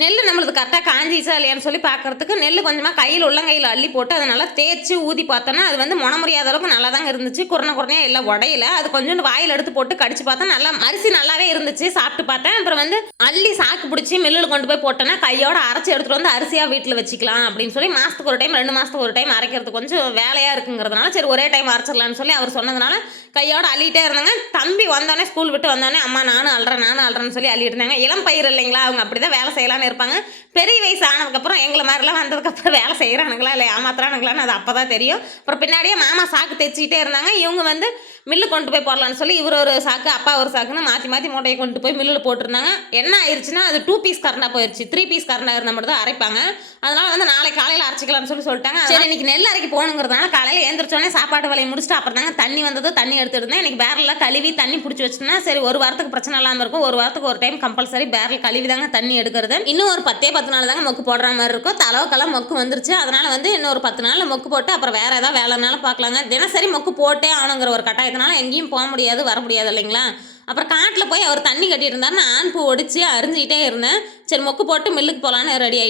நெல் நம்மளுக்கு கரெக்டாக காஞ்சிச்சா இல்லையான்னு சொல்லி பார்க்கறதுக்கு நெல் கொஞ்சமாக கையில் உள்ளங்கையில் அள்ளி போட்டு அதை நல்லா தேய்ச்சி ஊதி பார்த்தோன்னா அது வந்து முனை முடியாத அளவுக்கு நல்லா தாங்க இருந்துச்சு. குறையா எல்லாம் உடையில. அது கொஞ்சோண்டு வாயில் எடுத்து போட்டு கடிச்சு பார்த்தா நல்லா அரிசி நல்லாவே இருந்துச்சு. சாப்பிட்டு பார்த்தேன். அப்புறம் வந்து அள்ளி சாக்கு பிடிச்சி மில்லில் கொண்டு போய் போட்டோன்னா கையோட அரைச்சி எடுத்துகிட்டு வந்து அரிசியாக வீட்டில் வச்சுக்கலாம் அப்படின்னு சொல்லி மாதத்துக்கு ஒரு டைம் 2 மாதத்துக்கு ஒரு டைம் அரைக்கிறது கொஞ்சம் வேலையாக இருக்குங்கிறதுனால சரி ஒரே டைம் அரைச்சிடலான்னு சொல்லி அவர் சொன்னதுனால கையோட அள்ளிட்டே இருந்தாங்க. தம்பி வந்தோடனே ஸ்கூல் விட்டு வந்தோடனே அம்மா நானும் அள்ளுறேன்னு சொல்லி அள்ளிட்டு இருந்தாங்க. இளம் பயிர் இல்லைங்களா, அவங்க அப்படி தான் வேலை செய்யலான்னு இருப்பாங்க. பெரிய வயசு ஆனதுக்கப்புறம் எங்களை மாதிரிலாம் வந்ததுக்கப்புறம் வேலை செய்கிறானுங்களா இல்லை ஏமாத்துறானுங்களான்னு அது அப்போ தான் தெரியும். அப்புறம் பின்னாடியே மாமா சாக்கு தைச்சிக்கிட்டே இருந்தாங்க. இவங்க வந்து மில்லு கொண்டு போய் போடலான்னு சொல்லி இவர் ஒரு சாக்கு அப்பா ஒரு சாக்குன்னு மாற்றி மாற்றி மூட்டையை கொண்டு போய் மில்லில் போட்டிருந்தாங்க. என்ன ஆயிடுச்சுன்னா அது 2 பீஸ் கரண்டாக போயிடுச்சு. 3 பீஸ் கரண்டாக இருந்தால் மட்டும் தான் அரைப்பாங்க. அதனால வந்து நாளைக்கு காலையில் அரைச்சிக்கலாம்னு சொல்லிட்டாங்க. சரி இன்னைக்கு நெல் அரைக்க போகணுங்கிறதுனால காலையில் எழுந்திரிச்சோடனே சாப்பாட்டு வேலையை முடிச்சுட்டு அப்புறம் தாங்க தண்ணி வந்தது. தண்ணி எடுத்துட்டு இருந்தேன். இன்னைக்கு பேரலில் கழுவி தண்ணி பிடிச்சி வச்சுன்னா சரி ஒரு வாரத்துக்கு பிரச்சனை இல்லாமல் இருக்கும். ஒரு வாரத்துக்கு ஒரு டைம் கம்பல்சரி பேரல் கழுவி தாங்க தண்ணி எடுக்கிறது. இன்னும் ஒரு 10 நாள் தாங்க மொக்கு போடுற மாதிரி இருக்கும். தலவுக்கெல்லாம் மொக்கு வந்துருச்சு. அதனால வந்து இன்னும் ஒரு 10 நாளில் மொக்கு போட்டு அப்புறம் வேற ஏதாவது வேலைனாலும் பார்க்கலாங்க. தினசரி மொக்கு போட்டே ஆகணுங்கிற ஒரு கட்டாயத்தினால எங்கேயும் போக முடியாது வர முடியாது இல்லைங்களா. அப்புறம் காட்டில் போய் அவர் தண்ணி கட்டிட்டு இருந்தார். நான் ஆண் பூ ஒடிச்சு அரிஞ்சிக்கிட்டே இருந்தேன். சரி மொக்கு போட்டு மில்லுக்கு போகலான்னு ரெடி ஆகிட்டு